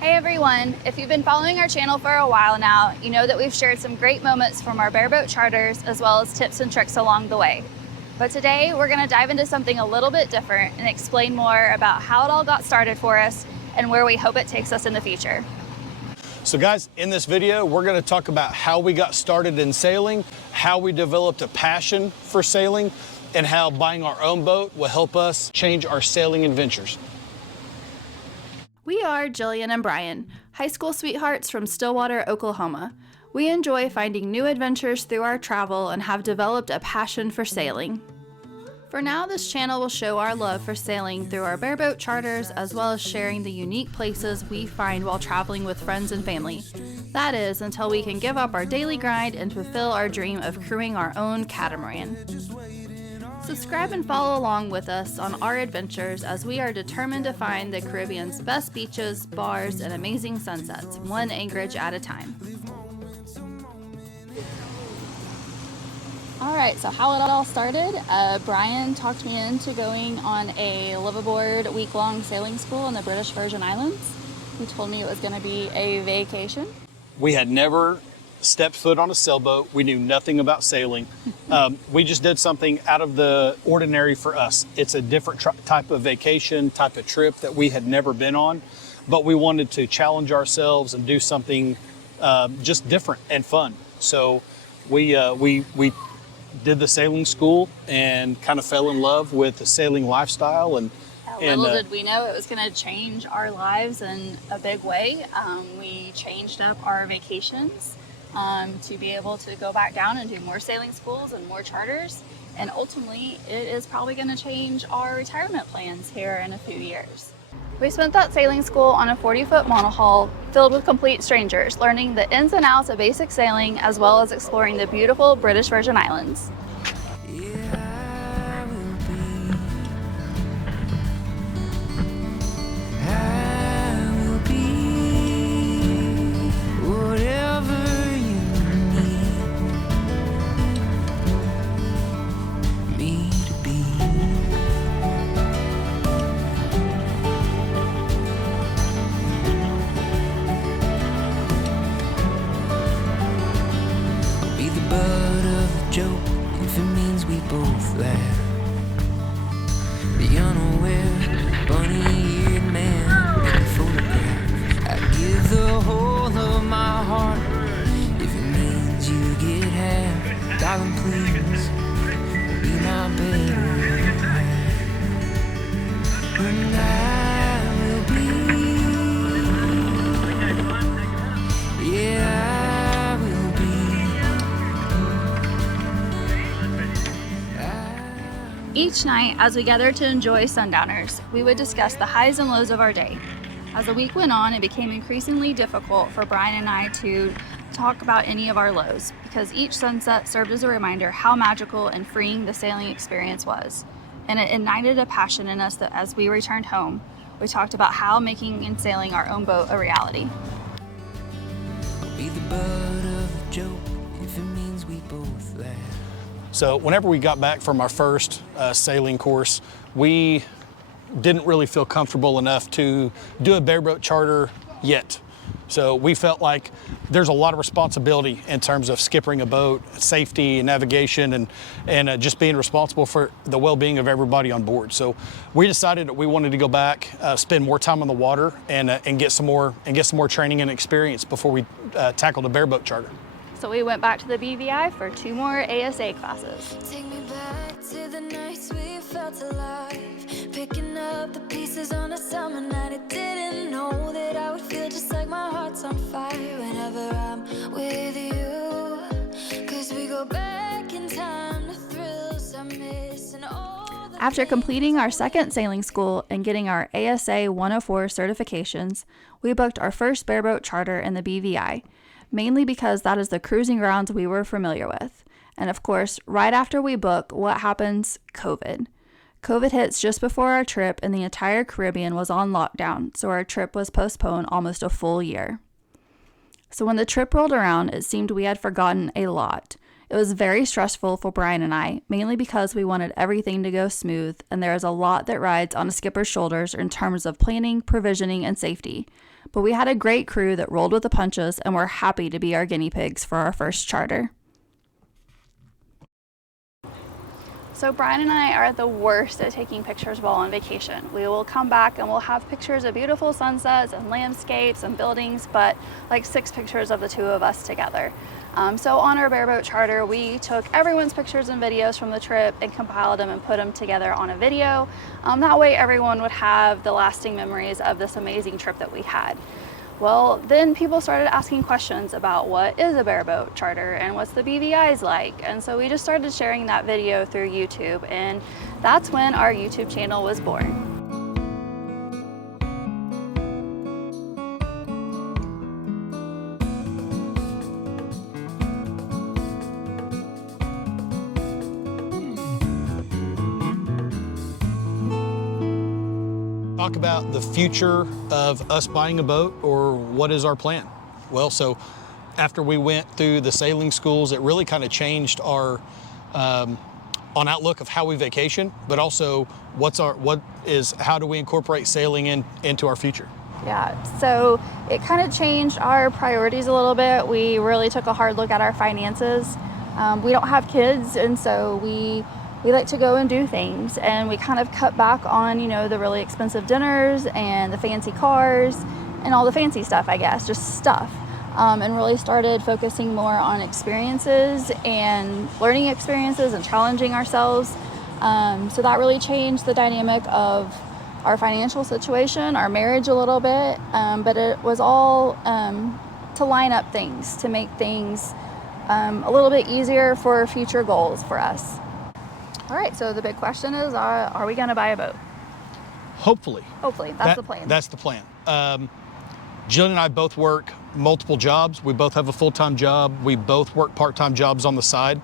Hey everyone, if you've been following our channel for a while now, you know that we've shared some great moments from our bareboat charters as well as tips and tricks along the way. But today we're going to dive into something a little bit different and explain more about how it all got started for us and where we hope it takes us in the future. So guys, in this video, we're going to talk about how we got started in sailing, how we developed a passion for sailing, and how buying our own boat will help us change our sailing adventures. We are Jillian and Brian, high school sweethearts from Stillwater, Oklahoma. We enjoy finding new adventures through our travel and have developed a passion for sailing. For now, this channel will show our love for sailing through our bareboat charters as well as sharing the unique places we find while traveling with friends and family. That is, until we can give up our daily grind and fulfill our dream of crewing our own catamaran. Subscribe and follow along with us on our adventures as we are determined to find the Caribbean's best beaches, bars, and amazing sunsets, one anchorage at a time. Alright, so how it all started, Brian talked me into going on a live-aboard week-long sailing school in the British Virgin Islands. He told me it was going to be a vacation. We had never stepped foot on a sailboat. We knew nothing about sailing. We just did something out of the ordinary for us. It's a different type of vacation, type of trip that we had never been on, but we wanted to challenge ourselves and do something just different and fun. So we did the sailing school and kind of fell in love with the sailing lifestyle. And little did we know it was going to change our lives in a big way. We changed up our vacations to be able to go back down and do more sailing schools and more charters. And ultimately, it is probably going to change our retirement plans here in a few years. We spent that sailing school on a 40-foot monohull filled with complete strangers, learning the ins and outs of basic sailing as well as exploring the beautiful British Virgin Islands. If it means we both laugh, the unaware bunny-eared man in a photograph. I'd give the whole of my heart if it means you get half. Darling, please be my better half, and I will be, yeah. Each night, as we gathered to enjoy sundowners, we would discuss the highs and lows of our day. As the week went on, it became increasingly difficult for Brian and I to talk about any of our lows, because each sunset served as a reminder how magical and freeing the sailing experience was. And it ignited a passion in us that as we returned home, we talked about how making and sailing our own boat a reality. I'll be the butt of a joke if it means we both laugh. So whenever we got back from our first sailing course, we didn't really feel comfortable enough to do a bareboat charter yet. So we felt like there's a lot of responsibility in terms of skippering a boat, safety, navigation, and just being responsible for the well-being of everybody on board. So we decided that we wanted to go back, spend more time on the water, and get some more training and experience before we tackled a bareboat charter. So we went back to the BVI for 2 more ASA classes. Take me back to the nights we felt alive, picking up the pieces on a summer night. I didn't know that I would feel just like my heart's on fire whenever I'm with you, 'cause we go back in time, the thrills I miss and all the... After completing our second sailing school and getting our ASA 104 certifications, we booked our first bareboat charter in the BVI, mainly because that is the cruising grounds we were familiar with. And of course, right after we book, what happens? COVID. COVID hits just before our trip and the entire Caribbean was on lockdown, so our trip was postponed almost a full year. So when the trip rolled around, it seemed we had forgotten a lot. It was very stressful for Brian and I, mainly because we wanted everything to go smooth, and there is a lot that rides on a skipper's shoulders in terms of planning, provisioning, and safety. but we had a great crew that rolled with the punches and were happy to be our guinea pigs for our first charter. So Brian and I are the worst at taking pictures while on vacation. We will come back and we'll have pictures of beautiful sunsets and landscapes and buildings, but like 6 pictures of the 2 of us together. So on our bareboat charter, we took everyone's pictures and videos from the trip and compiled them and put them together on a video. That way everyone would have the lasting memories of this amazing trip that we had. Well, then people started asking questions about what is a bareboat charter and what's the BVIs like. And so we just started sharing that video through YouTube, and that's when our YouTube channel was born. Talk about the future of us buying a boat, or what is our plan? Well, so after we went through the sailing schools, it really kind of changed our on outlook of how we vacation, but also how do we incorporate sailing into our future? Yeah, so it kind of changed our priorities a little bit. We really took a hard look at our finances. We don't have kids, and so we like to go and do things, and we kind of cut back on, the really expensive dinners and the fancy cars and all the fancy stuff, I guess, just stuff, and really started focusing more on experiences and learning experiences and challenging ourselves. So that really changed the dynamic of our financial situation, our marriage a little bit, but it was all to line up things, to make things a little bit easier for future goals for us. All right, so the big question is, are we going to buy a boat? Hopefully. Hopefully, that's the plan. That's the plan. Jillian and I both work multiple jobs. We both have a full-time job. We both work part-time jobs on the side.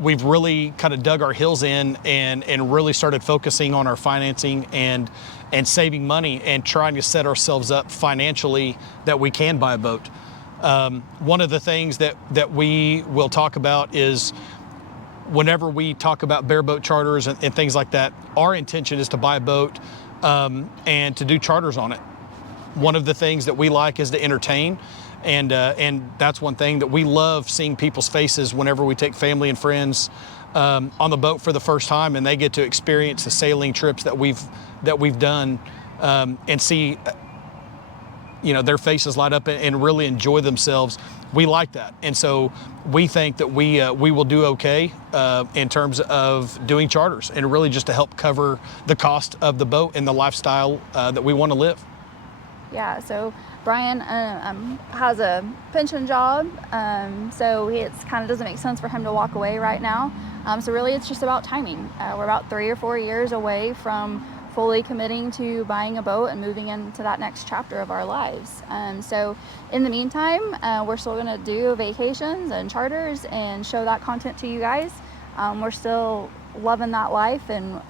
We've really kind of dug our heels in and really started focusing on our financing and saving money and trying to set ourselves up financially that we can buy a boat. One of the things that we will talk about is, whenever we talk about bareboat charters and things like that, our intention is to buy a boat and to do charters on it. One of the things that we like is to entertain, and that's one thing that we love, seeing people's faces whenever we take family and friends on the boat for the first time, and they get to experience the sailing trips that we've done, and see their faces light up and really enjoy themselves. We like that, and so we think that we will do okay in terms of doing charters, and really just to help cover the cost of the boat and the lifestyle that we want to live. Yeah, so Brian has a pension job, so it kind of doesn't make sense for him to walk away right now. So really it's just about timing. We're about 3 or 4 years away from fully committing to buying a boat and moving into that next chapter of our lives. So in the meantime, we're still going to do vacations and charters and show that content to you guys. We're still loving that life, and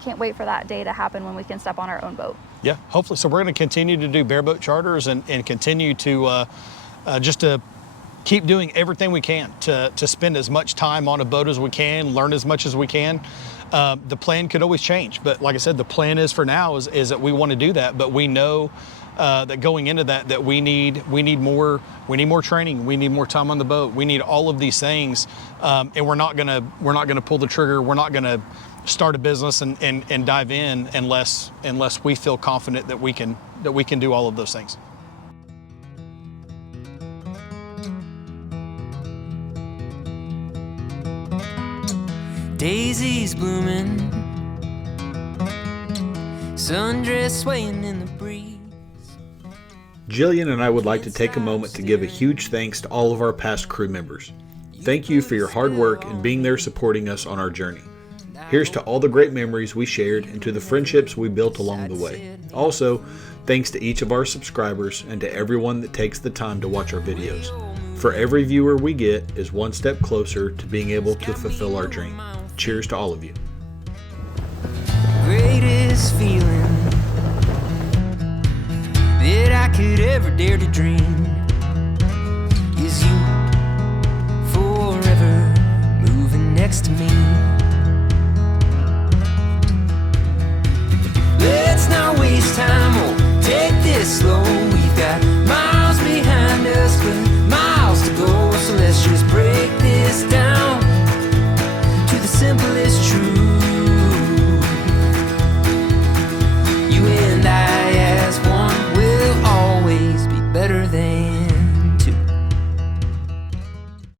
can't wait for that day to happen when we can step on our own boat. Yeah, hopefully. So we're going to continue to do bareboat charters and continue to just to keep doing everything we can to spend as much time on a boat as we can, learn as much as we can. The plan could always change, but like I said, the plan is for now is that we want to do that, but we know that going into that we need more training, we need more time on the boat, we need all of these things, and we're not gonna pull the trigger, we're not gonna start a business and dive in unless we feel confident that we can do all of those things. Daisies blooming, sundress swaying in the breeze. Jillian and I would like to take a moment to give a huge thanks to all of our past crew members. Thank you for your hard work and being there supporting us on our journey. Here's to all the great memories we shared and to the friendships we built along the way. Also, thanks to each of our subscribers and to everyone that takes the time to watch our videos. For every viewer we get is one step closer to being able to fulfill our dream. Cheers to all of you. Greatest feeling that I could ever dare to dream is you forever moving next to me.